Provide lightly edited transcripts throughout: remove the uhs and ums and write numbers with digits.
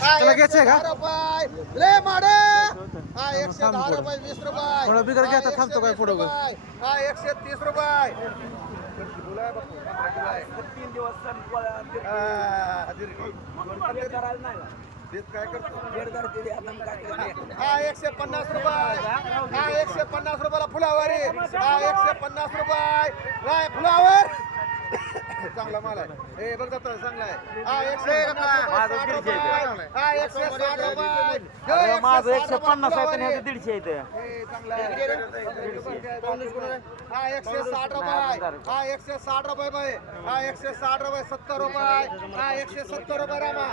तुला घ्यायचंय का? रुपये ले माडे हा 110 रुपये 20 रुपये थोडा बिगर घ्यायचा थांबतो काय पुढं गं? हा 130 रुपये 3 दिवस सण काय करतो हा 150 रुपये हा 150 रुपयाला फुलावरी हा 150 रुपये नाही फुलावर चांगला माल आहे हे बघ जातो चांगला आहे हा 160 रुपये हा 160 रुपये माझं 150 आहे पण ह्याचं 150 येतं चांगला आहे हा 160 रुपये हा 160 रुपये बाई हा 160 रुपये 70 रुपये हा 170 रुपये रामा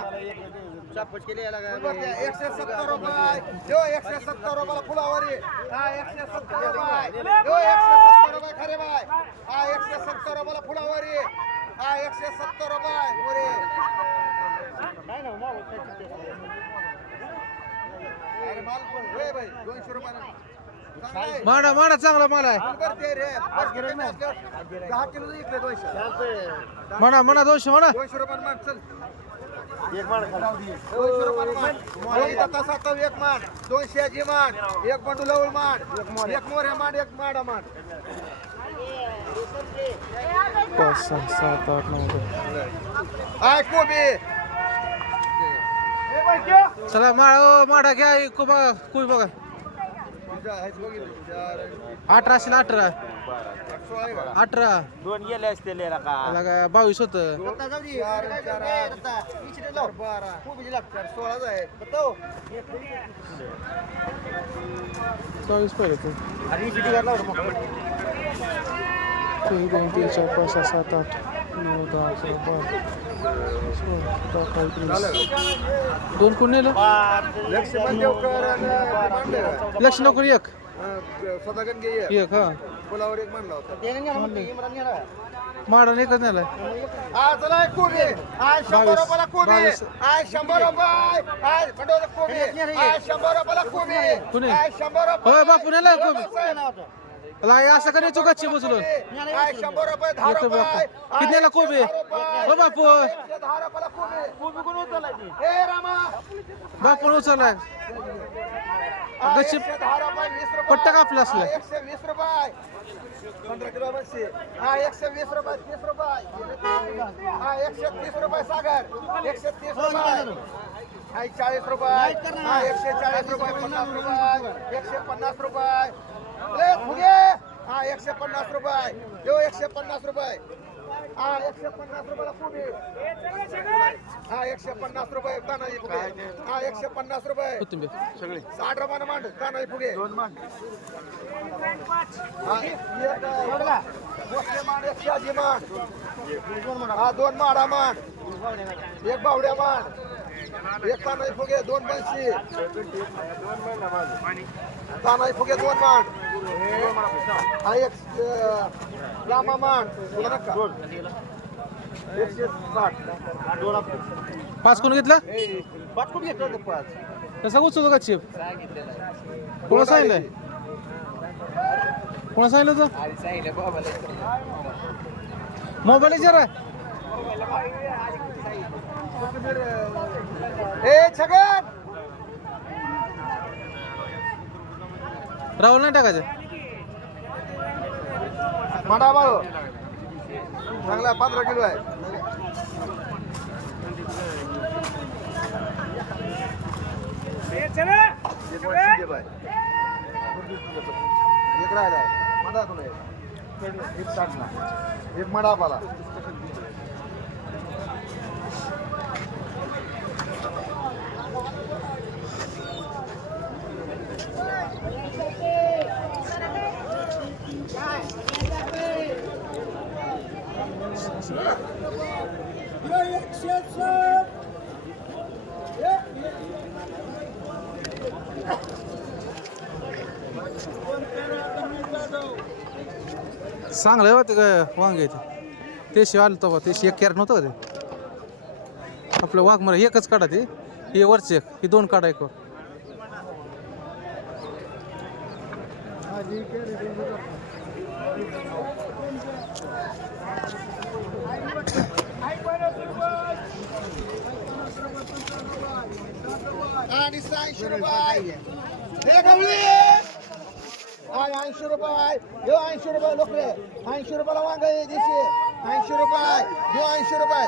170 रुपये जो 170 रुपयाला फुलावरी हा 170 रुपये जो 170 रुपये खरे बाय हा 170 रुपयाला फुलावरी हा 170 रुपये मोरे अरे माल पण होय बाई 200 रुपयाला माडा माडा चांगला माल आहे. 10 किलो इकडे 200 म्हणा म्हणा 200 म्हणा 200 रुपये मान चल एक मान 200 रुपये मान तसा तर एक मान 200 ची मान एक बंडू लवळ मान एक मोरे मान एक माडा मान 5 6 7 8 9 आय कोबी चला माडा माडा घ्या कोई बघा 18 18 18 दोन गेले असते लेला का त्याला काय 22 होतं 24 पहिले तू 1 2 3 4 5 6 7 8 9 10 11 12 दोन कोण नेलं लक्ष नको एक सदागन घे एक हा फुलावर एक म्हणला होता माडा एकच नेलाय आज चला एक कोबी आज 100 रुपयाला कोबी आज 100 रुपये आज बंडोला कोबी आज 100 रुपयाला कोबी कुणी? आज 100 रुपये होय बापू नेलाय कोबी लाई असं का नाही चुकाची बसलो आज 100 रुपये 10 रुपये किती नेला कोबी हो बापू 10 रुपयाला कोबी कोबी कोण उचलायची हे रामा बापू उचललाय गच्ची 10 रुपये 20 रुपये पट्टा कापला असला 120 रुपये 15 किलो बसशी हा 120 रुपये 30 रुपये हा 130 रुपये सागर 130 रुपये हा 40 रुपये हा 140 रुपये 50 रुपये 150 रुपये ले फुगे हा 150 रुपये यो 150 रुपये हा 150 रुपयाला फुगे हा 150 रुपये तानाजी फुगे हा 150 रुपये कोथिंबीर सगळे 60 रुपयानं मांड तानाजी फुगे दोन मांड हा एक मोठे मांड एक शाजी मांड हा दोन माडा मांड एक बावड्या मांड एक तानाजी फुगे दोन बनशी तानाजी फुगे दोन मांड हा एक रामा मांड तुला नका 160 पाच कोण घेतलं पाच कोण घेतलं होतं पाच कसा उचलतो का चिप कोणा सांगितलंय कोणा सांगितलं होतं मोबाईल जरा ए छगन राहुल नाही टाकायचं माडा बाळो चांगला 15 किलो आहे एक राहिला मडा तुला एक टाकला एक मडा पाला चांगलं होतं का वांगे ते शिवाय आलं तो ते एक कॅरेट नव्हतं का ते आपलं वाघ मला एकच काढा ते हे वरचे एक ही दोन काढा एक आणि 80 रुपये हे गवळी हाय 80 रुपये हे 80 रुपये लोकरे 80 रुपयाला वांग आहे देशी 80 रुपये हे 80 रुपये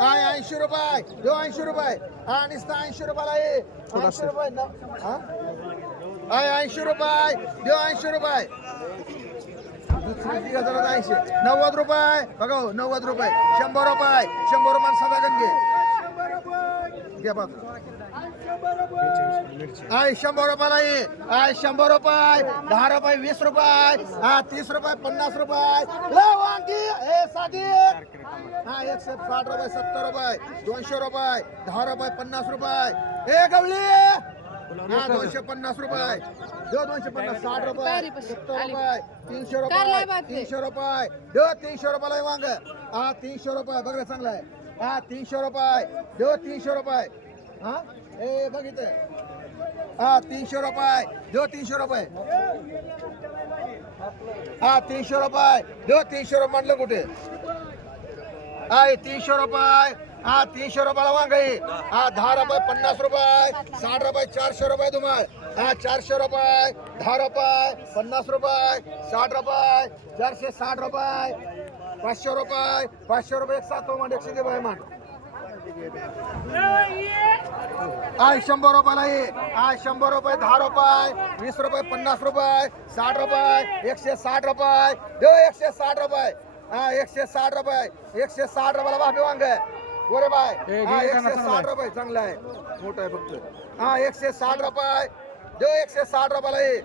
हाय 80 रुपये हे 80 रुपये आणि 80 रुपयाला आहे 80 रुपये ना हा हाय 80 रुपये हे 80 रुपये दुसरी 3080 90 रुपये बघा 90 रुपये 100 रुपये 100 रुपये सदा गंगे घ्या बघ आय 100 रुपयाला आहे आय 100 रुपये 10 रुपये 20 रुपये हा 30 रुपये 50 रुपये ला वांगी हे साधी हा 160 रुपये 70 रुपये 200 रुपये 10 रुपये 50 रुपये हे गवळी हा 250 रुपये 250 60 रुपये 70 रुपये 300 रुपये 300 रुपये 300 रुपयाला वांग हा 300 रुपये बघा चांगला आहे हा 300 रुपये 300 रुपये हा ए बघितलं हा 300 रुपये 300 रुपये हा 300 रुपये 300 रुपये म्हटलं कुठे आहे 300 रुपये हा 300 रुपयाला वांग आहे हा 10 रुपये 50 रुपये 60 रुपये 400 रुपये तुम्हाला हा 400 रुपये 10 रुपये 50 रुपये 60 रुपये 460 रुपये 500 रुपये 500 रुपये 107 दे बाय मान आय 100 रुपयाला आहे आय 100 रुपये 10 रुपये 20 रुपये 50 रुपये 60 रुपये 160 रुपये 160 रुपये हा 160 रुपये 160 रुपयाला भाभी वांग गोरे बाय हा 160 रुपये चांगला आहे मोठा आहे फक्त हा 160 रुपये 160 रुपयाला आहे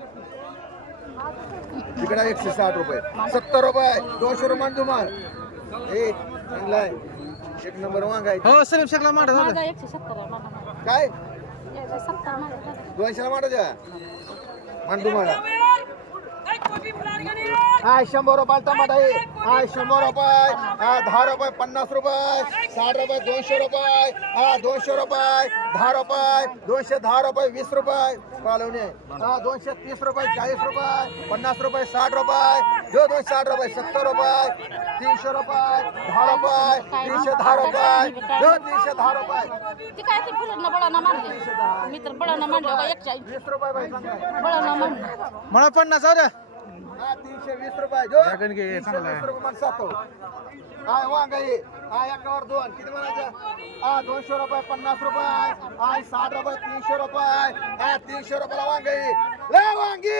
तिकडे 160 रुपये 70 रुपये 200 रुपये तुम्हाला हे चांगला आहे एक नंबर वांग आहे हो सलीम शेखला मांडा जाऊ माझा दे. 170 आहे मला काय 170 माझा 200 मांडा द्या मान तुम्हाला हाय 100 रुपये टमाटा आहे हाय 100 रुपये हा 10 रुपये 50 रुपये 60 रुपये 200 रुपये हा 200 रुपये 10 रुपये 210 रुपये 20 रुपये पालवणे हा 230 रुपये 40 रुपये 50 रुपये 60 रुपये 260 रुपये 70 रुपये 300 रुपये 10 रुपये 310 रुपये 310 रुपये ती काय ते फुलांना बळांना मारले मी तर बळांना मारले बघा 140 20 रुपये बाई चांगला आहे. बळांना मारले मला 50 जाऊ द्या हा 320 रुपये जो ड्रॅगन घे, चांगला आहे. 320 रुपये मला सातो हा वांग आहे हा एकावर दोन किती म्हणायचं हा 200 रुपये 50 रुपये हा 60 रुपये 300 रुपये हा 300 रुपयाला वांग आहे ले वांगी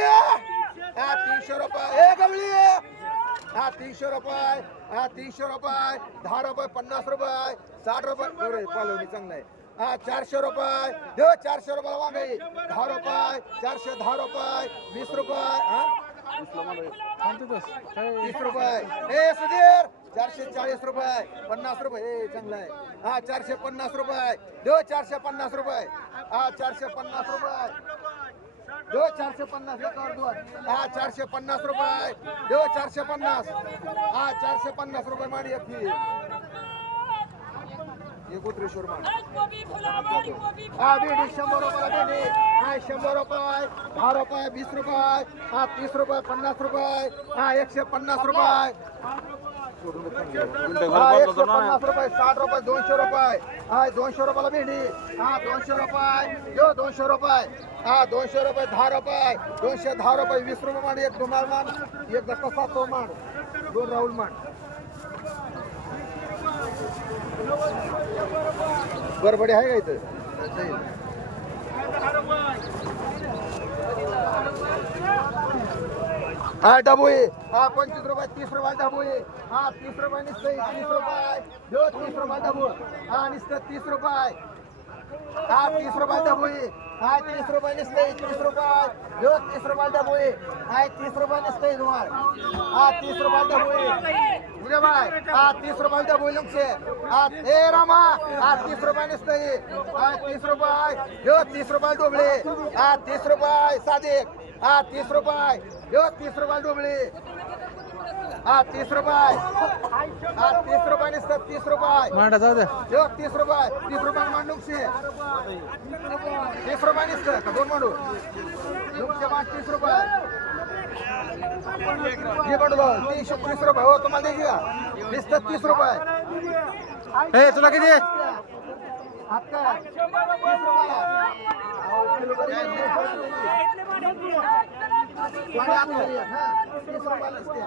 हा 300 रुपये हे गवळी हा 300 रुपये हा 300 रुपये 10 रुपये 50 रुपये 60 रुपये बरं पालवणी चांगला आहे हा 400 रुपये देव 400 रुपयाला वांग आहे 10 रुपये 410 रुपये 20 रुपये हा 30 रुपये ए सुधीर 440 रुपये 50 रुपये ए चांगला आहे हा 450 रुपये देव 450 रुपये हा 450 रुपये देव 450 एकावर दोन हा 450 रुपये देव 450 हा 450 रुपये माडी एक हे कोत्रेश्वर मान हा भेंडी 100 रुपयाला भेंडी हा 100 रुपये 10 रुपये 20 रुपये हा 30 रुपये 50 रुपये हा 150 रुपये हा 150 रुपये 60 रुपये 200 रुपये हा 200 रुपयाला भेंडी हा 200 रुपये यो 200 रुपये हा 200 रुपये 10 रुपये 210 रुपये 20 रुपये मान एक धुमाळ मान एक दत्ता 7 मान दोन राहुल मान बरबडी आहे का इथं हा डबोई हा 25 रुपये 30 रुपये डबोई हा 30 रुपये निसते 30 रुपये 30 रुपये डबो हा निसते 30 रुपये हा 30 रुपये डबोई हा 30 रुपये निसते 30 रुपये 30 रुपये डबोई हा 30 रुपये निसते तुम्हाला हा 30 रुपये डबोई उद्या बाय हा 30 रुपये डबोई लंगसे हा ए रामा हा 30 रुपये निसते हा 30 रुपये 30 रुपये डोबळे हा 30 रुपये सादिक हा 30 रुपये 30 रुपये डोबळे हा 30 रुपये हा 30 रुपये निसतात 30 रुपये मांडा जाऊ द्या 30 रुपये 30 रुपये मांडूकशे 30 रुपये निसतं का दोन मांडू लुकशे मान 30 रुपये हे बंडू 330 रुपये हो तुम्हाला द्यायची का निसतात 30 रुपये ए तुला किती आता 30 रुपयाला. अहो, किलो बरी आहे. कोणी आता बरी आहे, हा. 30 रुपयाला दिसते.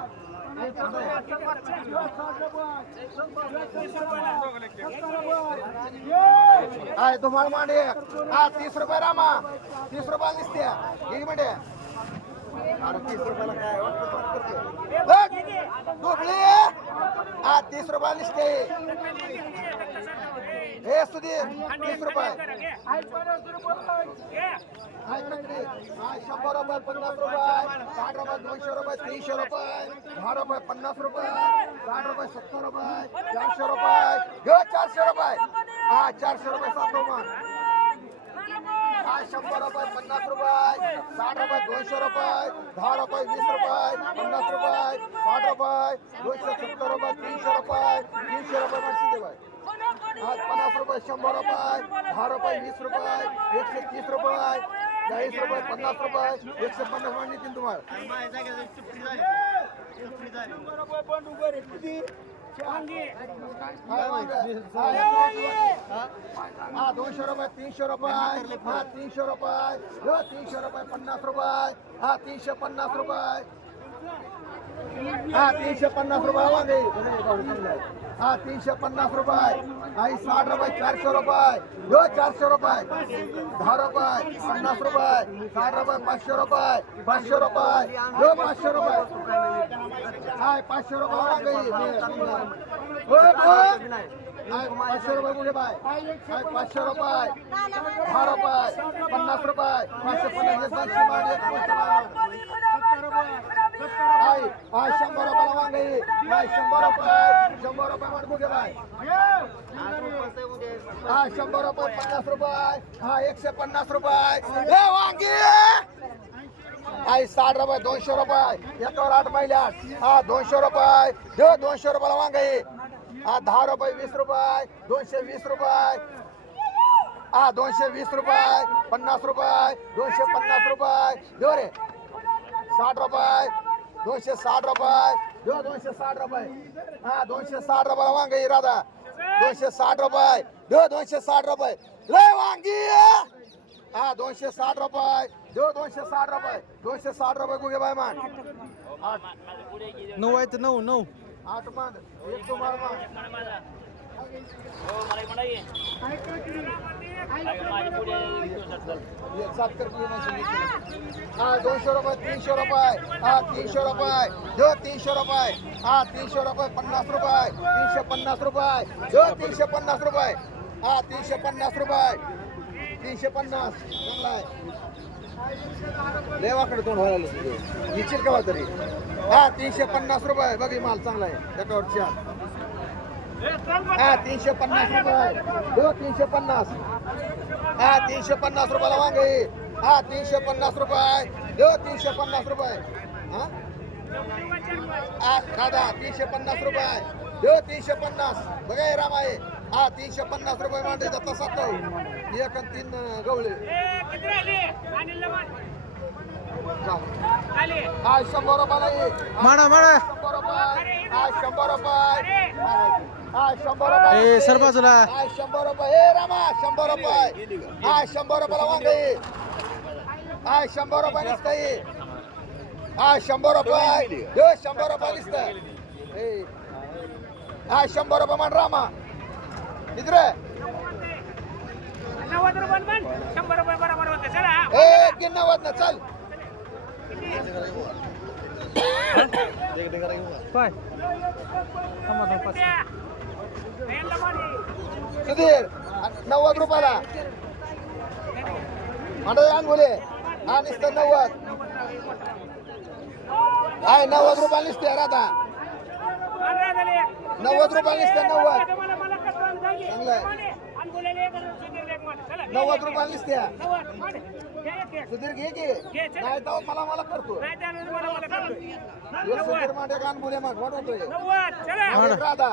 आहे तुम्हाला मांडे हा 30 रुपये रामा 30 रुपयाला दिसते एक मिनिट अरे 30 रुपयाला काय दुबळी हा 30 रुपयाला दिसते हे सुधीर 30 रुपये 100 रुपये 50 रुपये 60 रुपये 200 रुपये 300 रुपये 10 रुपये 50 रुपये 60 रुपये 70 रुपये 400 रुपये 400 रुपये हा 400 रुपये 7 रुपये 100 रुपये 50 रुपये 60 रुपये 200 रुपये 10 रुपये 20 रुपये 50 रुपये 60 रुपये 270 रुपये 300 रुपये 300 रुपये मर्सी देवाय आज 50 रुपये 100 रुपये 10 रुपये 20 रुपये 130 रुपये 40 रुपये 50 रुपये 150 मांडणी तीन तुम्हाला हा 200 रुपये 300 रुपये हा 300 रुपये 300 रुपये 50 रुपये हा 350 रुपये हा 350 रुपये वांगे हा 350 रुपये आई 60 रुपये 400 रुपये 400 रुपये 10 रुपये 50 रुपये 60 रुपये 500 रुपये 500 रुपये 500 रुपये हाय 500 रुपये वांगे 500 रुपये मुझे बाय 500 रुपये 10 रुपये 50 रुपये 100 रुपये वांगे 100 रुपये मार मुझे बाय 100 रुपये 50 रुपये हा 150 रुपये वांगी आई 60 रुपये 200 रुपये 108 महिल्यात हा 200 रुपये 200 रुपयाला वांगे हा 10 रुपये 20 रुपये 220 रुपये हा 220 रुपये 50 रुपये 250 रुपये देव रे 60 रुपये 260 रुपये 260 रुपये हा 260 रुपयाला वांगे राधा 260 रुपये 260 रुपये लय वांगी हा 260 रुपये 260 रुपये 260 रुपये गुगे बाय मान 9 आहे तर 9 8 मान एक तुम्हाला हा 200 रुपये 300 रुपये हा 300 रुपये 300 रुपये हा 300 रुपये 50 रुपये 350 रुपये 350 रुपये हा 350 रुपये 350 चांगला आहे देवाकडे तोंड व्हायला येशील का तरी हा 350 रुपये बघी माल चांगला आहे त्याच्यावरच्या हा 350 रुपये 350 हा 350 रुपयाला वांगे हा 350 रुपये 350 रुपये हा दादा 350 रुपये 350 बघा हे राम आहे हा 350 रुपये मांडे जाता 7 एक आणि 3 गवळे हा 100 रुपयाला माडा 100 रुपये हा 100 रुपये हा 100 रुपये ए सर बाजूला हा 100 रुपये हे रामा 100 रुपये हा 100 रुपयाला वांगे हा 100 रुपये निसतंय हा 100 रुपये 100 रुपये निसतं हा 100 रुपये मान रामा इधर 90 रुपये पण 100 रुपये बरोबर होते चला ए 90 ना चल काय सुधीर 90 रुपयाला म्हणतो आण बोले हा निसतं 90 आहे 90 रुपयाला निसते राधा 90 रुपयाला निसते 90 चांगलं आहे 90 रुपयाला निसते सुधीर घे की नाही तर मला करतो सुधीर मांडे कान बोले मग वाढवतोय राधा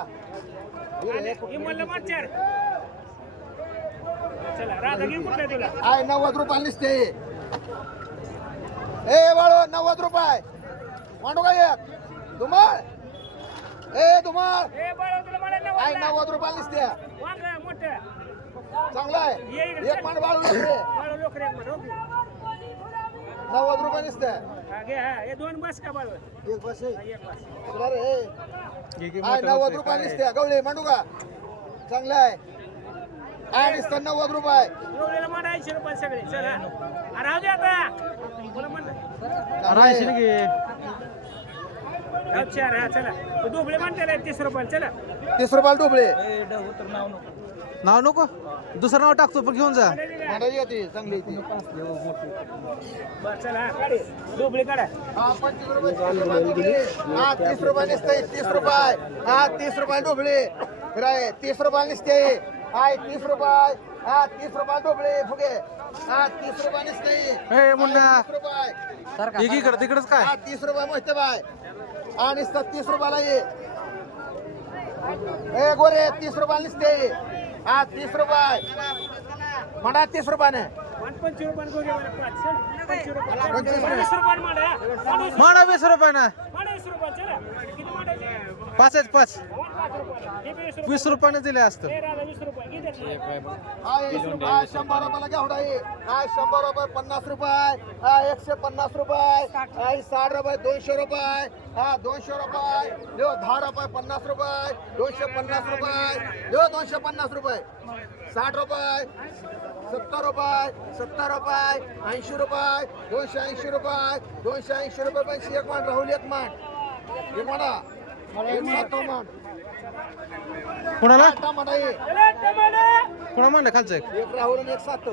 आहे 90 रुपयाला निसते ए बाळो 90 रुपये मांडू का एक धुमाळ ए धुमाळ आहे 90 रुपयाला निसते चांगला आहे ये इकडे. एक मान बाळू नसते बाळू लोकर एक मिनिट, ओके. 90 रुपये नसते हा, घे, हा. हे दोन बस का बाळू? एक बस आहे. हा, एक बस. बरं हे घे की आहे मोठं 90 होतंय, रुपये काय? नसते गवळी मांडू का चांगलं आहे नुसतं 90 रुपये एवढ्याला मांडा 80 रुपये सगळे. चल, हा. हा, राहू दे आता. तुला म्हणलं. राहायची ना घे. राहू दे, चार, हा, चला. तू डोबळे म्हणते 30 रुपये. चला. 30 रुपयाला डुबळे नाव नको दुसरं नाव टाकतो पण घेऊन जा. मांडायची होती चांगली ती बरं, चला, हा, काढे. डोबळे काढा. हा 25 रुपये 30 रुपये डुबळे हा 30 रुपये नसते 30 रुपये हा 30 रुपये डुबळे राय 30 रुपये नसते हाय 30 रुपये हा 30 रुपये डुबळे फुगे हा 30 रुपये नसते ए मुन्ना 30 रुपये एक इकडं तिकडच काय हा 30 रुपये मस्त बाय आणि 30 रुपयाला ये ए गोरे 30 रुपयाला नसते हा 30 रुपये म्हणा 30 रुपयाने 25 रुपये गोगे मला पाच. चल, 25 रुपये. चल, 25 रुपये. 20 रुपये मांडा, हा. 20 म्हणा 20 रुपये ना मांडा 20 रुपये. चला. किती मांडायचे? 5 आहेत 5 5 रुपये. हे 20 रुपये. 20 रुपयाने दिले असतं. हे राहिलं 20 रुपये. किती आहेत? हा 100 रुपयाला घेवडा आहे हा 100 रुपये 50 रुपये हा 150 रुपये हा 60 रुपये 200 रुपये हा 200 रुपये देव 10 रुपये 50 रुपये 250 रुपये देव 250 रुपये 60 रुपये 70 रुपये 70 रुपये 80 रुपये 280 रुपये 280 रुपये पण एक मान राहुल एक मान एक 7 मान कुणाला टमाटा आहे चला, टमाटर. कुणा म्हणलं खालचं एक? एक राहुल आणि एक 7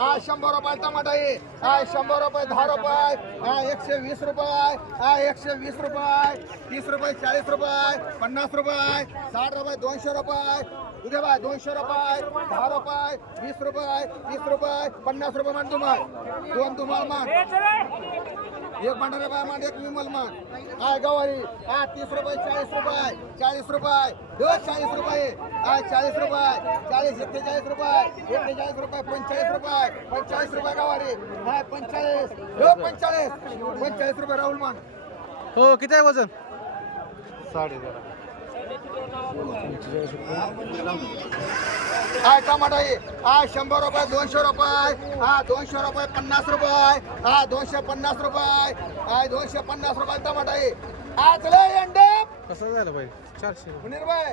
हा 100 रुपये टमाटा आहे हा 100 रुपये 10 रुपये हा 120 रुपये हा 120 रुपये 30 रुपये 40 रुपये 50 रुपये 60 रुपये 200 रुपये उद्या बाय 200 रुपये 10 रुपये 20 रुपये 30 रुपये 50 रुपये मान तुम्हाला दोन तुम्हाला मान हे चला. एक भांडारा बाय मान एक विमल मान काय गवारी हा 30 रुपये 40 रुपये 40 रुपये 40 रुपये हा 40 रुपये 40 41 रुपये 41 रुपये 45 रुपये 45 रुपये गवारी हा 45 45 रुपये राहुल मान हो किती आहे वजन हा टमाटा आहे हा 100 रुपये 200 रुपये हा 200 रुपये 50 रुपये हा 250 रुपये हा 250 रुपये टमाटा आहे हा चले अंडे कसं झालं पाहिजे 400 मुनीर भाई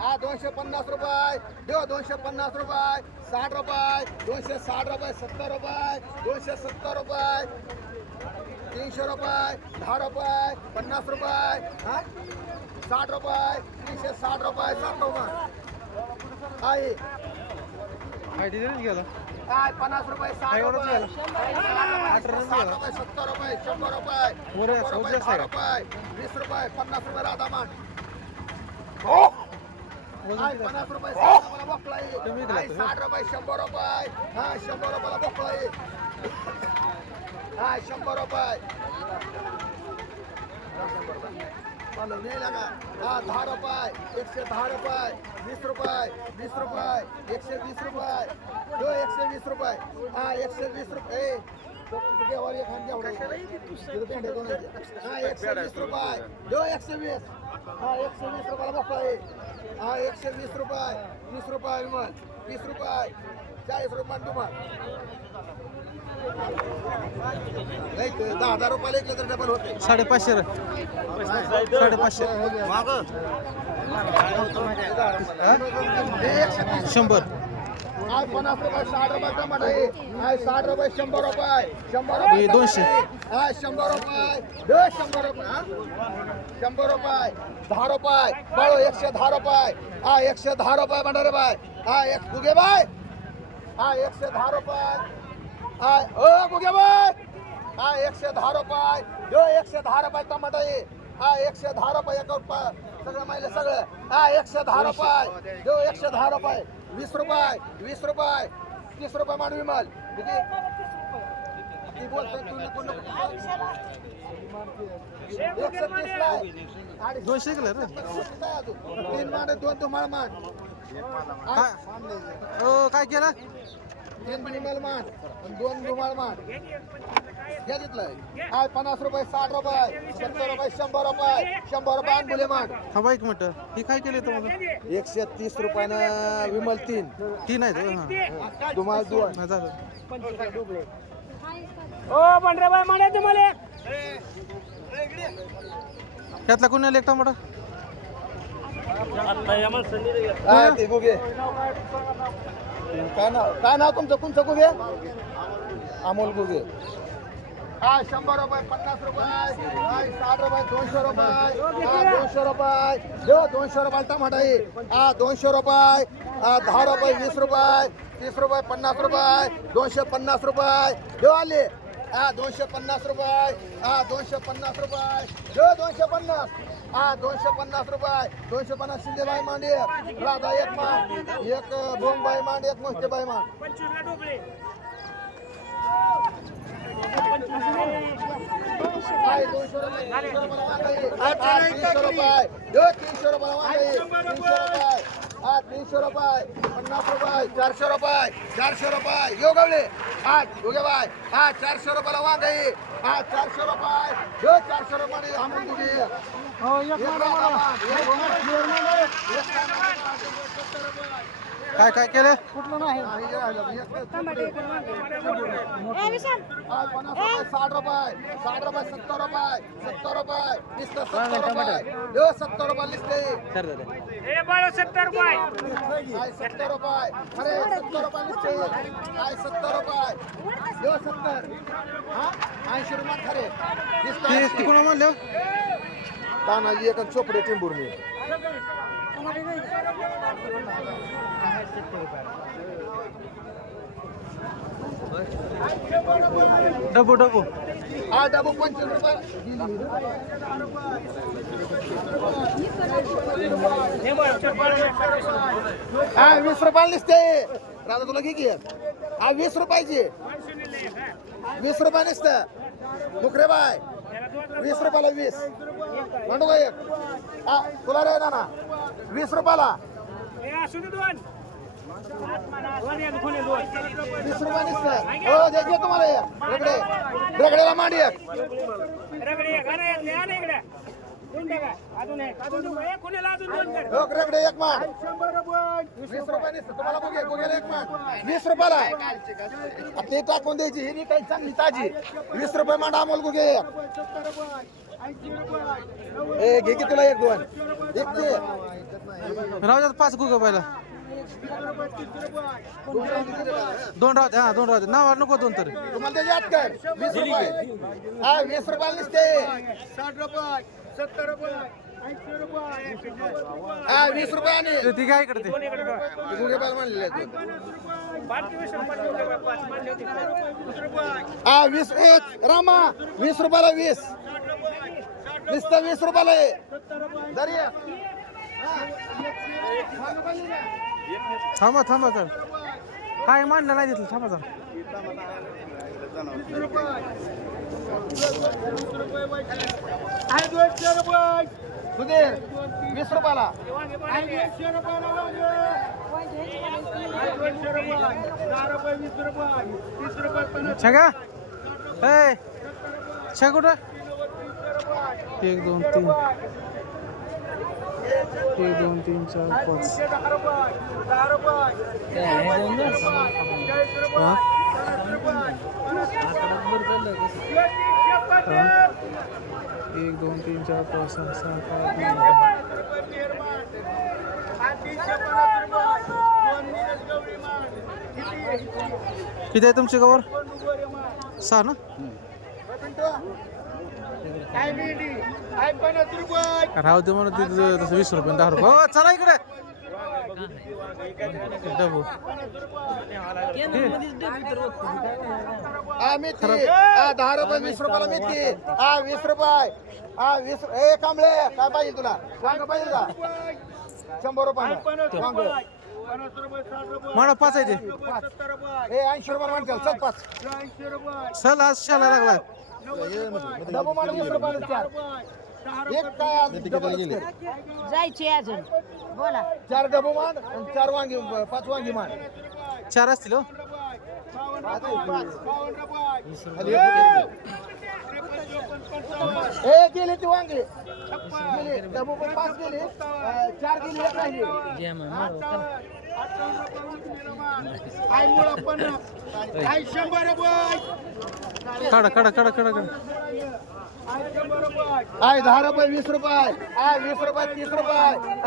हा 250 रुपये देव 250 रुपये 60 रुपये 260 रुपये 70 रुपये 270 रुपये 300 रुपये 10 रुपये 50 रुपये हा 60 रुपये 360 रुपये 7 रुपये आहे काय डिझाईन गेला काय 50 रुपये 60 एवढंच रुपये झालं. 60 रुपये 70 रुपये 100 रुपये वर 100 रुपये जास्त आहे 10 का? रुपये 20 रुपये 50 रुपये राधामान हाय 50 रुपये 60 रुपयाला बोकळा आहे. तुम्ही दिला हाय तर. 60 रुपये 100 रुपये हा 100 रुपयाला बोकळा आहे. हाय 100 रुपये चालू नाही लागा हा 10 रुपये 110 रुपये 20 रुपये 20 रुपये 120 रुपये 120 रुपये हा 120 रुपये देवारी खान हा 120 रुपये 120 हा 120 रुपयाला बोकळा आहे. हा 120 रुपये 30 रुपये विमल 30 रुपये 40 रुपये तुम्हाला नाही 10,000 रुपयाला ऐकलं तर डबल होते 550 550 100 आज 50 रुपये 60 रुपये टमाटर आहे आज 60 रुपये 100 रुपये 100 हे रुपये 200. आज 100 रुपये 100 रुपये हा 100 रुपये 10 रुपये बळो 110 रुपये हा 110 रुपये भंडारे बाय हा एक गुगे बाय हा 110 रुपये हा ओ गुगे बाय हा 110 रुपये 110 रुपये टमाटर आहे हा 110 रुपये एक सगळं माहिती सगळं हा 110 रुपये 110 रुपये 20 रुपये 20 रुपये 30 रुपये मान विमल किती ती बोलतोय तू नको नको 130 ला आहे. 200 केलं रे 130 आहे अजून. तीन मान दोन तुम्हाला मान काय ओ काय केलं तीन धुमाळ मान आणि दोन धुमाळ मान घ्या तिथलं काय 50 रुपये 60 रुपये 70 रुपये 100 रुपये 100 रुपये अनबुले मान थांबा एक मिनिट ही काय केले तुम्हाला 130 रुपयानं विमल 3 तीन आहेत हां धुमाळ 2 झालं ओ पंढराबाई मांडे तुम्हाला त्यातला कुणाला एक टमाटा ते गुगे काय नाव तुमचं कोणचं गुगे अमोल गुगे हा 100 रुपये 50 रुपये 60 रुपये 200 रुपये 200 रुपये 200 रुपये टमाटा आहे 200 रुपये 10 रुपये 20 रुपये 30 रुपये 50 रुपये 250 रुपये आले 250 रुपये 250 रुपये 250 250 रुपये 250 शिंदेबाई मांडे राधा एक मान एक भोंगबाई मांडे एक मोठेबाई मान 25 ला डोबळे काय 200 रुपये 300 रुपये 300 रुपये 300 रुपये 50 रुपये 400 रुपये 400 रुपये योगवले योगे बाय 400 रुपयाला वांगाई 400 रुपये 400 रुपये आमून तुझे काय काय केलं कुठलं नाही 50 रुपये 60 रुपये 60 रुपये 70 रुपये 70 रुपये लिस्ट 70 रुपये 70 रुपये लिस्ट ए बाळा 70 रुपये 70 रुपये अरे 70 रुपये लिस्ट 70 रुपये 70 80 रुपये खरे लिस्ट ती कोणा म्हणलं तानाजी एक चोपडे टिंबुर्णी डबू डबू डबू 25 रुपये हे बघ 20 रुपये लिस्ते राधा तुला किती 20 रुपयाची 20 रुपये निसत मुकरे बाय 20 रुपयाला 20 म्हणतो का एक तुला रे ना 20 रुपयाला ए असू दे दोन या कोणी दोन 20 रुपये निसत हो दे तुम्हाला रगडे रगडेला मांडी एक रगडे घरे या ना इकडे कोण टाका अजून एक अजून ए कोणाला अजून दोन कर हो रगडे एक मान 20 रुपये निसत तुम्हाला बघे एक मान 20 रुपयाला ते टाकून द्यायची ही काही चांगली ताजी 20 रुपये मांडा अमोल गुगे ए घे की तुला एक दोन एक ते राहू द्या 5 गुग पहिला दोन राहते हा दोन राहते नाव नको दोन तरी तुम्हाला त्याची याद कर 20 रुपये 20 रुपयाला निसते 60 रुपये 70 रुपये 80 रुपये 20 रुपये आणि ती काय करते गुगे बाल म्हणलेले आहेत. 25 रुपये 5 मानले होते 20 एक रामा 20 रुपयाला 20 नुसतं 20 रुपयाला आहे दरी थांबा थांबा तर काय मानलं नाही तिथलं थांबा थांबा सुधीर 20 रुपयाला छगा ए छग कुठं 1 2 3 1 2 3 4 5 हा 1 2 3 4 5 6 7 8 किती आहे तुमची कवर 6 ना राहू दे म्हणून तिथं तसं 20 रुपये 10 रुपये हो चला इकडे डबू मेथी 10 रुपये 20 रुपयाला मेथी 20 रुपये 20 ए कांबळे काय पाहिजे तुला वांग पाहिजे का 100 रुपये वांग म्हणा 5 आहे ते ए 80 रुपये म्हणते चल 5 चल आज शाला लागला डबू मान 20 रुपयाला चार एक काय आज डबल असते. जायची अजून बोला 4 डबू मान आणि 4 वांगी 5 वांगी मान 4 असतील हो ए गेले ती वांगे गेले डबू पण 5 गेले 4 गेले एक राहिले आई मुळा पण आई 100 रुपये काढा आय 10 रुपये 20 रुपये आय 20 रुपये 30 रुपये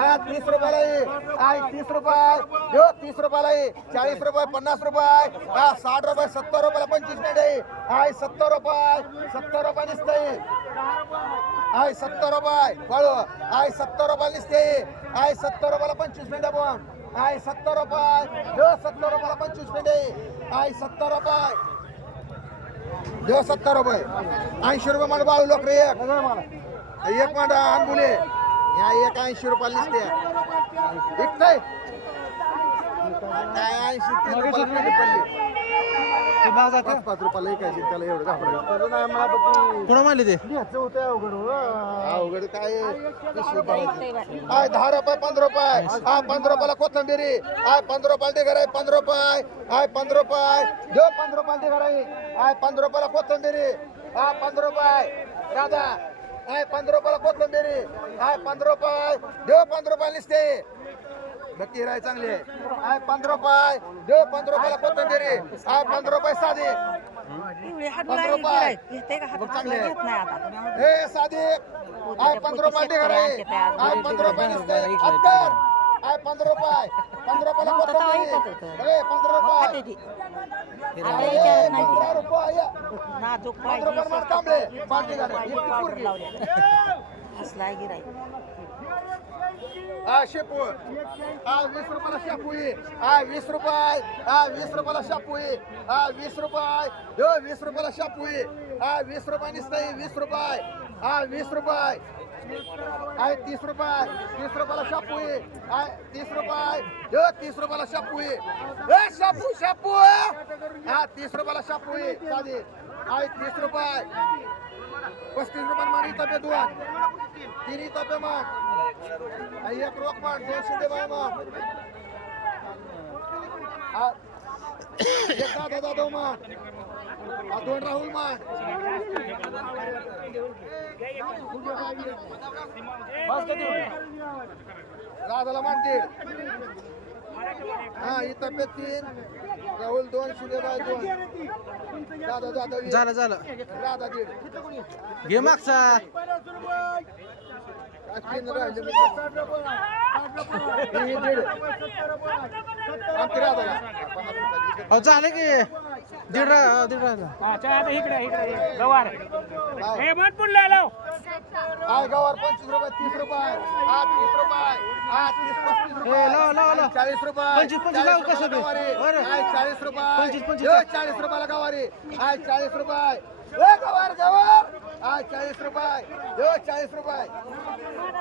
आय 30 रुपयाला ये आय 30 रुपये जो 30 रुपयाला ये 40 रुपये 50 रुपये हा 60 रुपये 70 रुपयाला 25 मिनिट आहे आय 70 रुपये निसते आय 70 रुपये बाळू आय 70 रुपयाला निसते आय 70 रुपयाला 25 मिनिट पण आय 70 रुपये जो 70 रुपयाला 25 मिनिट आहे आय 70 रुपये देव 70 रुपये 80 रुपये मला बाळू लोक रे एक मांडा आंबुले या एक 80 रुपयाला दिसते विकताय काय 80 रुपये पडली 5 रुपयाला ऐकायची त्याला एवढं घाबरायचं नाही मला कोणा मारले ते होतं अवघड काय आय 10 रुपये 15 रुपये आय 15 रुपयाला कोथंबिरी आय 15 रुपयाला ते घर आहे 15 रुपये आय 15 रुपये जो 15 रुपयाला ते घर आहे आय 15 रुपयाला कोथंबिरी आय 15 रुपये दादा आय 15 रुपयाला कोथंबिरी आय 15 रुपये देव 15 रुपयाला निसते नक्की राय चांगली आय 15 रुपये देव 15 रुपयाला कोथंबिरी आय 15 रुपये साधी 15 रुपये चांगले हे साधी आय 15 रुपये ते घर आहे आय 15 रुपये निसते अत्तर आय 15 रुपयाला कोथंबिरी हे 15 रुपये 15 रुपये नाजूक 15 रुपये तांबे बाकी शेपू 20 रुपयाला शेपू 20 रुपये 20 रुपयाला शेपू 20 रुपये 20 रुपयाला शेपू 20 रुपये निसते 20 रुपये 20 रुपये 30 रुपये 30 रुपयाला शेपू 30 रुपये 30 रुपयाला शेपू शेपू 30 रुपयाला शेपू साधी 30 रुपये 35 रुपये मारी तब्येत दोन 3 तब्येत माग एक रोख माग 200 दे बाय माग एक दादा माग 2 राहुल माग दादाला मान 1.5 हा ही तब्येत 3 राहुल 2 शिदे बाय 2 दादा झालं दादा 1.5 घे मागचा झालं की दीड राहिला आता इकडे गवार हे मत पुढला लाव आय गवार 25 रुपये 30 रुपये 30 रुपये 30 35 रुपये लाव 40 रुपये 25 लाव कसं ते? बरं. 40 रुपये 25 40 रुपयाला गवारी 40 रुपये गवार 40 रुपये 40 रुपये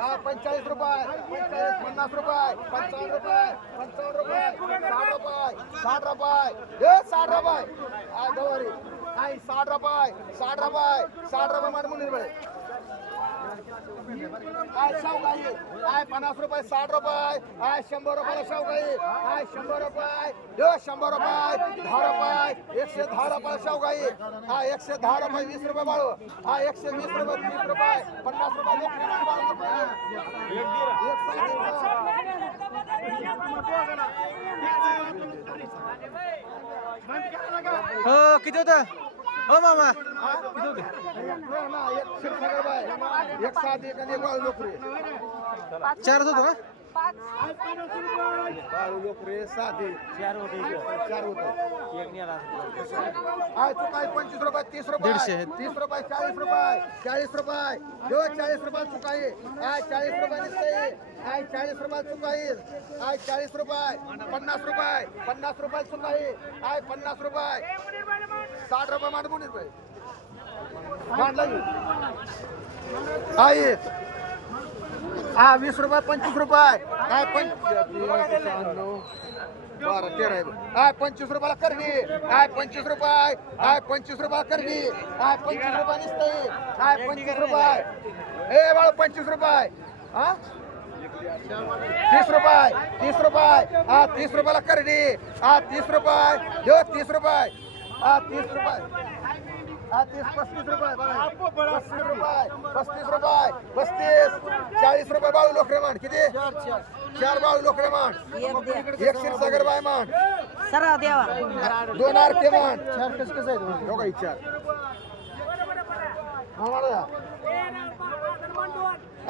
45 रुपये 50 रुपये 55 रुपये 55 रुपये 60 रुपये 60 रुपये गवारी 60 रुपये मान मुनीर भाई शावगाई 50 रुपये 60 रुपये 100 रुपयाला शावगाई 100 रुपये 100 रुपये 10 रुपये 110 रुपये शावगाई 110 रुपये 20 रुपये बाळू 120 रुपये 30 रुपये 50 रुपये हो किती होतं हो मामा एक साथ एक आणि बाळू लोकरे 4 होतो का बाळू लोकरे साधे 4 होते आय तू काय 25 रुपये 30 रुपये 30 रुपये 40 रुपये 40 रुपये 40 रुपये चुकाई 40 रुपये निसते 40 रुपये चुकाई 40 रुपये 50 रुपये चुकाई 50 रुपये 60 रुपये मांड मुनीर भाई मांडला आई 20 रुपये 25 रुपये 12 13 25 रुपयाला करवी 25 रुपये 25 रुपये करवी 25 रुपये निसते 25 रुपये ए बाळ 25 रुपये 30 रुपये 30 रुपये हा 30 रुपयाला करडी हा 30 रुपये देऊ 30 रुपये हा 30 रुपये हा 35 रुपये बघा 35 रुपये 35 रुपये 35 40 रुपये बाळू लोकरे मान किती 4 बाळू लोकरे मान एक क्षीरसागर बाय मान सरा देवा 2 आरके मान 4 कसं आहे हो का 4 हा मारा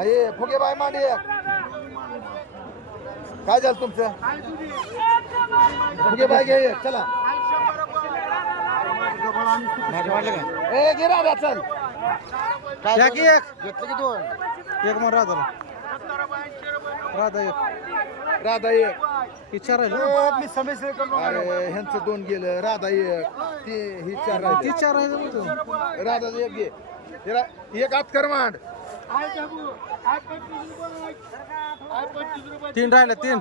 अरे फुगे बाय मान एक काय झालं तुमचं फुगे बाय घे चला ए गे राधा चल या की एक घेतलं की 2 एक मग राधा राधा एक विचार राहिलं मी समस्या अरे ह्यांचं 2 गेलं राधा एक ती ही 4 राहिली. ती 4 राहिलं राधा एक घे तिला एक हात कर मांड 3 राहिलं 3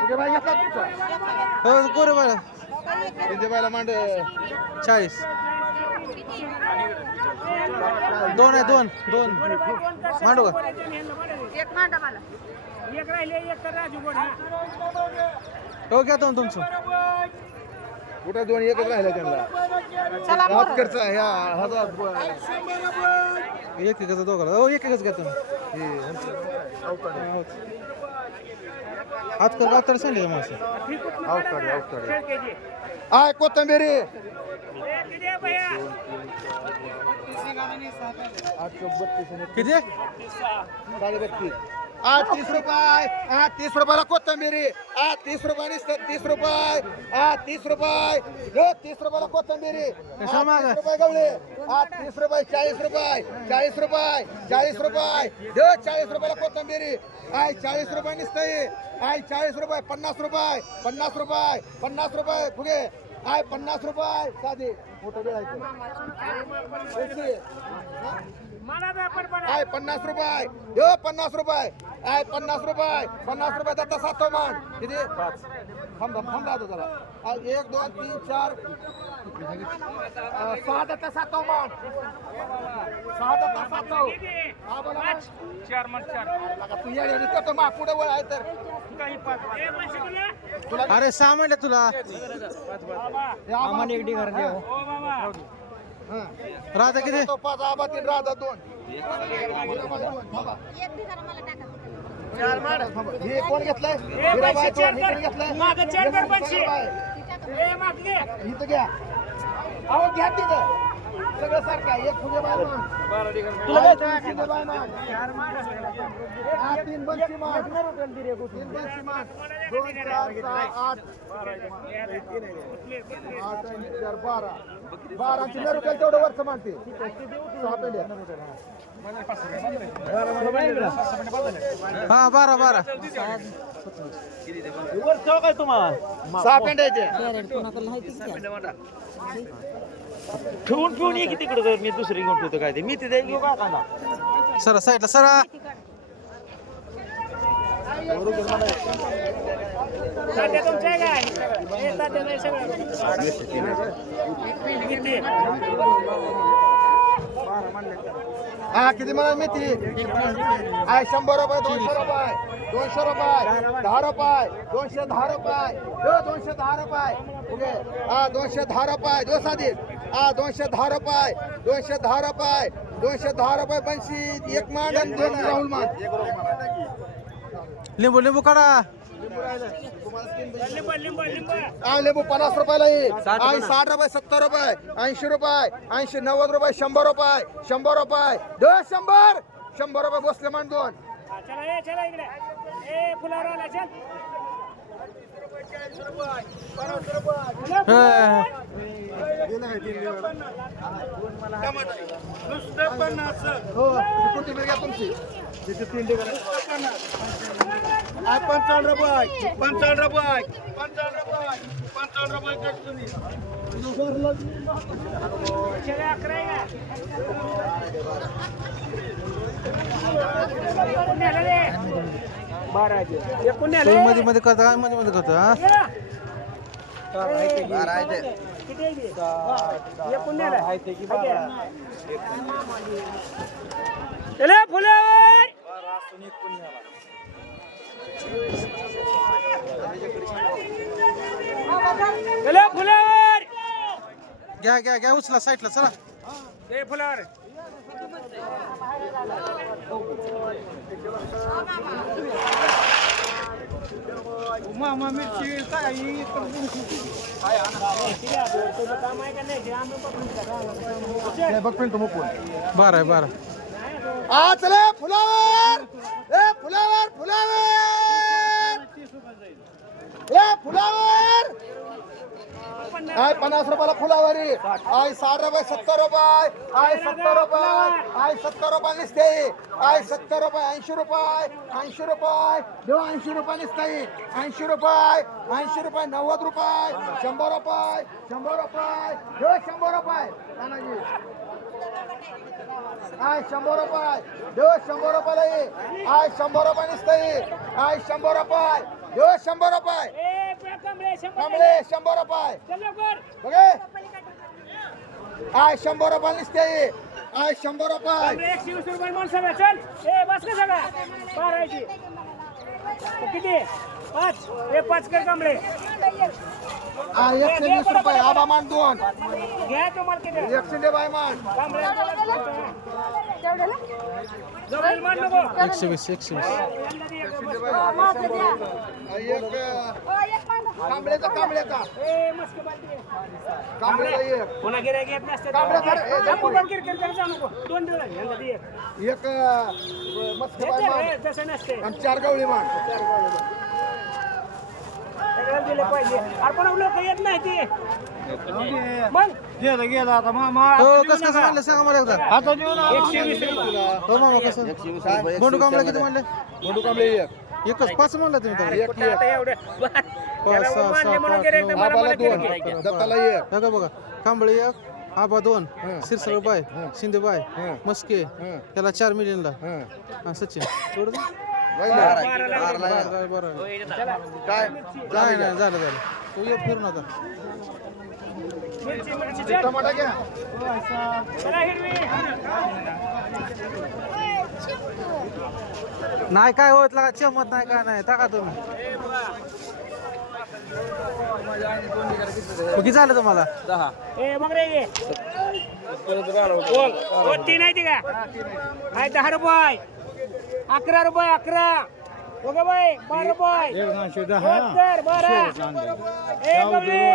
फुगे बाय घेतला तुमचा हो गोरे बाळा तिथे बायला मांड 40 2 आहे 2 मांडू का एक मांडा मला एक राहिले एक तर राजू गोड हा हो घ्या तुम्ही तुमचं कुठं 2 एकच राहिलं त्यांना हात करचा ह्या हजार एक एकच दोघाला हो एक एकच घ्या तुम्ही हात कर कातर सांगितलं माणसं अवताडे आय कोथंबिरी किती 32 आज 30 रुपये आज 30 रुपयाला कोथंबिरी आज 30 रुपये नुसतं 30 रुपये आज 30 रुपये 30 रुपयाला कोथंबिरी कशा मागं? 30 रुपये गवळे आज 30 रुपये 40 रुपये 40 रुपये 40 रुपये 40 रुपयाला कोथंबिरी आय 40 रुपये नुसतं आय 40 रुपये 50 रुपये 50 रुपये 50 रुपये फुगे आय 50 रुपये साधे मोठं वेळायचं मला व्यापार पडा आय 50 रुपये 50 रुपये आय 50 रुपये 50 रुपये दत्ता 7 मान किती 5 थांब राहतो जरा 1 2 3 4 6 दत्ता 7 मान 6 दत्ता 7 हा बोला 4 मग 4 तू या तो मा पुढे वळ आहे तर काही 5 ए पैसे तुला अरे 6 म्हणले तुला बाबा आम्हाला एक डी घरात ओ बाबा राधा किती तो 5 आबा 3 राधा 2 हे कोण घेतलंय ए हिराबाई पैसे दोन, 4 इकडे घेतलंय कर माग 4 कर पैसे हिराबाई. ए माग घे इथं घ्या अहो घ्या तिथं सगळं सारखं आहे. एक फुगे बाय मान तुला काय फुगे बाय मान 3 बंशी मान 3 बंशी मान 2 4 6 8 8 आणि 4 12 12 ची रुपये तेवढं वरच मानते 6 पेंड्या हा 12 6 पेंड्या येते ठेवून ठेवून ये की तिकडे तर मी दुसरी घेऊन ठेवतो काय ते मी तिथे घेऊ का कांदा सरा साईडला सरा तात्या तुमचं आहे काय ए तात्या नाही सगळं किती हा किती म्हणा मेथी आहे 100 रुपये 200 रुपये 200 रुपये 10 रुपये 210 रुपये 210 रुपये ओके हा 210 रुपये दो साधीत हा 210 रुपये 210 रुपये 210 रुपये बंशी एक मान आणि 2 राहुल मान लिंबू काढा हा लेबू 50 रुपयाला येईल 60 रुपये 70 रुपये 80 रुपये 80 90 रुपये 100 रुपये 100 रुपये 100 100 रुपये बसले मान 2 चला चला इकडे ए फुलावर आला चल हो कोथिंबीर घ्या तुमची तिथे 3 डे 55 रुपये 55 रुपये 55 रुपये कट तुम्ही चला 11 मध्ये मध्ये करता काय मध्ये मध्ये करता हा चला फुलावर चला फुलावर घ्या घ्या घ्या उचला साईडला चला. ते फुलावर मामा मिरची काय काम आहे का नाही बघ तो मुकून 12 आहे 12. आ चले फुलावर ए फुलावर फुलावर ए फुलावर आय 50 रुपयाला फुलावरी आय 60 रुपये 70 रुपये आय 70 रुपये आय 70 रुपये निसते आय 70 रुपये 80 रुपये 80 रुपये देऊ 80 रुपये निसते 80 रुपये 80 रुपये 90 रुपये 100 रुपये 100 रुपये देऊ 100 रुपये नानाजी आय 100 रुपये देऊ 100 रुपयाला ये आय 100 रुपये निसते आय 100 रुपये देऊ 100 रुपये ए कमळे कमळे 100 रुपये चल लवकर बघे आय 100 रुपये निसते आय 100 रुपये कमळे 120 रुपये माणसाला चल ए बस का सगळा पारायची किती 5 हे 5 कर कमळे आय 120 रुपये आबा मान 2 घ्या तुम्हाला किती 100 दे बाय मान कमळे जवळ मान नको 120 एक कांबळेचा कांबळेचा ए मस्क बालदी कांबळेचा एक पुन्हा गिऱ्हाईक येत नसते कांबळे कर, ए, नको बंद किरकिर करत जाऊ नको 2 दिवस यांना दे एक मस्त बाय मान तसं नसते आणि 4 गवळी मान सगळ्याला दिले पाहिजे अरे पण लोक येत नाही ते मग गेला आता मामा हो कसं कसं म्हणलं सांगा मला एकदा. आता देऊ ना 120 रुपये हो मामा कसं बोंडू कांबळे किती म्हणले? मोठू कांबळे एक एकच 5 म्हणलं तुम्ही त्याला. एक कुठं आता एवढं त्याला सहा, मानले सात, म्हणून आठ, गिऱ्हाईक तर नऊ, मला आबाला गिऱ्हाईक 2 आहे. दत्ताला एक बघा बघा कांबळे 1 आबा 2 सिरसळ बाय शिंदेबाई मस्के त्याला 4 मिलियनला हा सचिन एवढं बरं बरं काय नाही नाही झालं झालं तू ये फिरून आता. मिरची चल. टमाटा घ्या चला हिरवी नाही काय होत लागा चमत नाही काय नाही टाका तुम्ही. किती झालं तुम्हाला? ए मग रे ये बोल 3 आहे ती का आहे 10 रुपये 11 रुपये 11 बघा बाई 12 रुपये 12 एक गवळी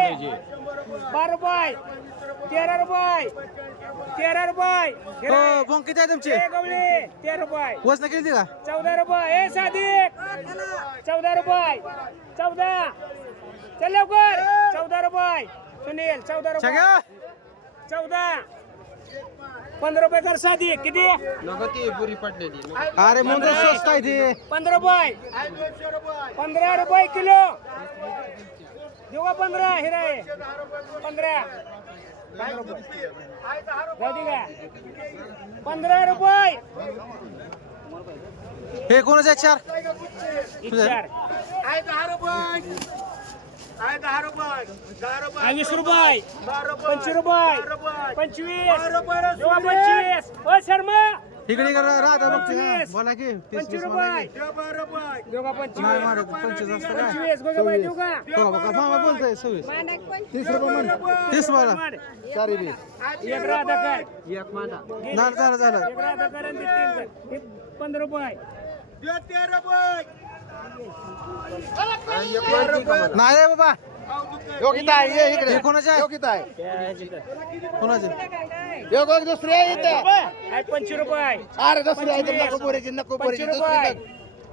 12 रुपये 13 रुपये 13 रुपये हो भोंग किती आहे तुमची? एक गवळी 13 रुपये वजन किती का? 14 रुपये ए सादिक 14 रुपये 14 चल लवकर 14 रुपये सुनील 14 रुपये सगळ्या 14 15 रुपये कर सादिक किती अरे मुंडे स्वस्त आहे ते. 15 रुपये 15 रुपये किलो देऊ का 15 हिरा आहे 15 जाऊ दे का 15 रुपये हे कोणाचे 4? विचार आहे 10 रुपये आहे 10 रुपये 10 रुपये 20 रुपये 25 रुपये 25 रुपये देऊ का 25 ओ शर्मा इकडे राहता बघते का? 25. बोला की 25 रुपये रुपये देऊ का 25 नाही मारत 25 असतं काय? 25 बघा बाई देऊ का हो बघा मामा बोलतोय 26 30 रुपये म्हण 30 बोला. मार. 4 20 एक राधा कर झालं झालं एक राधा कर आणि ते 3 कर. हे 15 रुपये 13 रुपये नाही रे बाबा. योगिता आहे ये इकडे हे कोणाचे आहे? योगिता आहे कोणाचे? योग दुसरी आहे इथे आहे 25 रुपये अरे दुसरी आहे तर नको पोरीची नको पोरीची 25 दुसरी रुपये. बघ.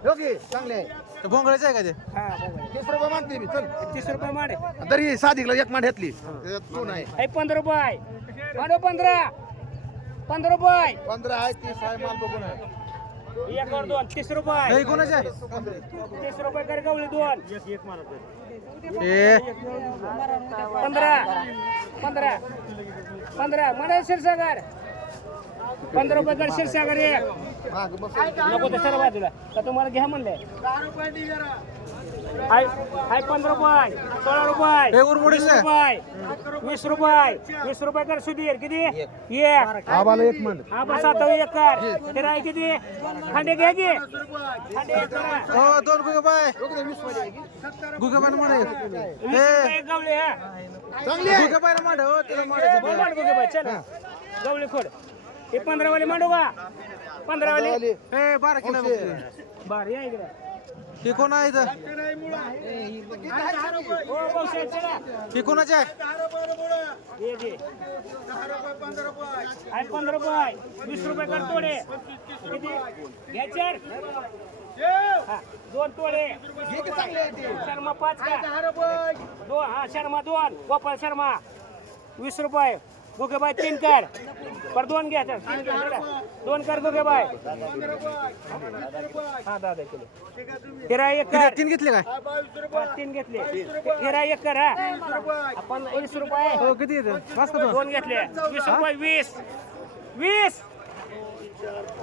योगी चांगले आहे ते भोंगळ्याचे आहे का ते? हा बघा. 30 रुपये मानते मी चल 30 रुपये मार तरी साधिकला एक मांड घेतली तू नाही आहे 15 रुपये मारो 15 रुपये 15 आहे 30 आहे माल बघून आहे एक और 2 30 रुपये हे कोणाचे आहे? 30 रुपये कर गवळी 2 हे 15 म्हणा शिरसागर 15 रुपये कर क्षीरसागर एक नको तर सर्व बाजूला का तुम्हाला घ्या म्हणलंय हाय 15 रुपये 16 रुपये हे उरमुडीच 20 रुपये 20 रुपये कर सुधीर किती एक आम्हाला एक म्हण हा बस आता एक कर फिराय किती खांडे घ्या की खांडे एक करा. हो 2 गुगबाय गुगबाय म्हणे 20 रुपये गवळे हा गुगबाय मांड हो त्याला मांडायचं बोल मांड बघे बाई चल गवळे खोड हे 15 वाले मांडू का 15 वाले ए 12 किलो बार या इकडे हे कोण आहे इथं हो बौशाल चला हे कोणाचे आहे ये घे आहे 15 रुपये 20 रुपये कर तोडे किती घ्या चार हा 2 तोडे शर्मा 5 का 2 हा शर्मा 2 गोपाळ शर्मा 20 रुपये गोगेबाई 3 कर पर 2 घ्या तर 2 कर गोगेबाई हा दादा किलो हिरा 1 कर 3 घेतले काय 3 घेतले हिरा 1 कर हा आपण 20 रुपये हो किती येतं पाच का 2 घेतले 20 रुपये 20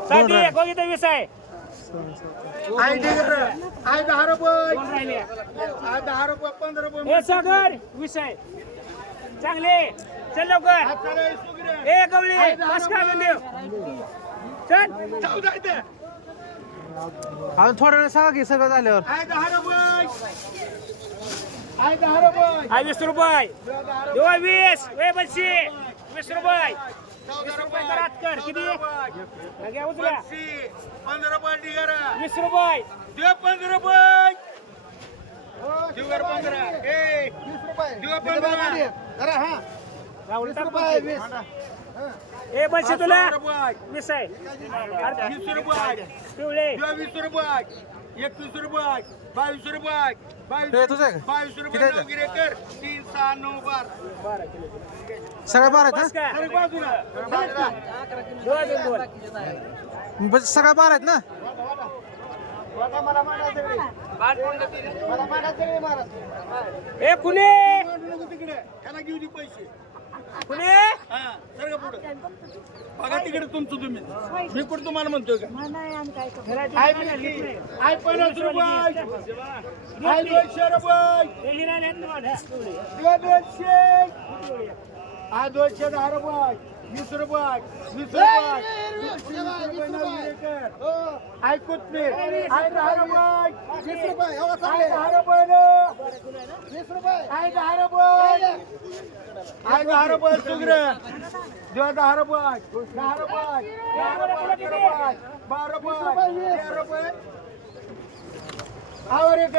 साधी एक बघित 20 आहे आई 10 रुपये 2 राहिले 10 रुपये 15 रुपये हे सागर 20 आहे चांगले चल लवकर ए गवळी बस का देव चल अजून थोडा वेळ सांगा की सगळं झाल्यावर आई 10 रुपये आई 10 रुपये आहे 20 रुपये देवा 20 वे बच्ची 20 रुपये 20 रुपये कर आत कर किती घ्या उचला 15 रुपये डिगरा 20 रुपये दे 15 रुपये दिवर 15 ए 20 रुपये दिवर 15 जरा हां राहुल 20 रुपये 20 ए बच्ची तुला 20 आहे 20 रुपये पिवळे दिवर 20 रुपये 21 रुपये 22 रुपये हे तुझं आहे का? 22 रुपये वगैरे कर 3 6 9 12 सगळ्या 12 आहेत बस का अरे बाजूला दोन ना बस सगळ्या 12 आहेत ना मला मारायचं मला मारायचं मारा ए कुणे तिकडे त्याला घेऊ दे पैसे कुणे हा सरका पुढे बघा तिकडे तुमचं तुम्ही मी कुठं तुम्हाला म्हणतोय का आय 50 रुपये आय 200 रुपये दिवा 200 आय 200 10 रुपये 20 रुपये 20 रुपये आय कोथमीर आय 10 रुपये 20 रुपये आय 10 रुपये 20 रुपये आय 10 रुपये आय 10 रुपये सुगरे दिवा 10 रुपये 10 रुपये 12 रुपये 13 रुपये आवर एक